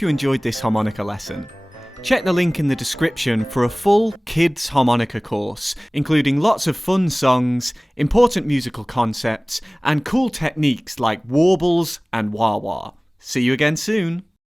hope you enjoyed this harmonica lesson. Check the link in the description for a full kids harmonica course, including lots of fun songs, important musical concepts, and cool techniques like warbles and wah-wah. See you again soon!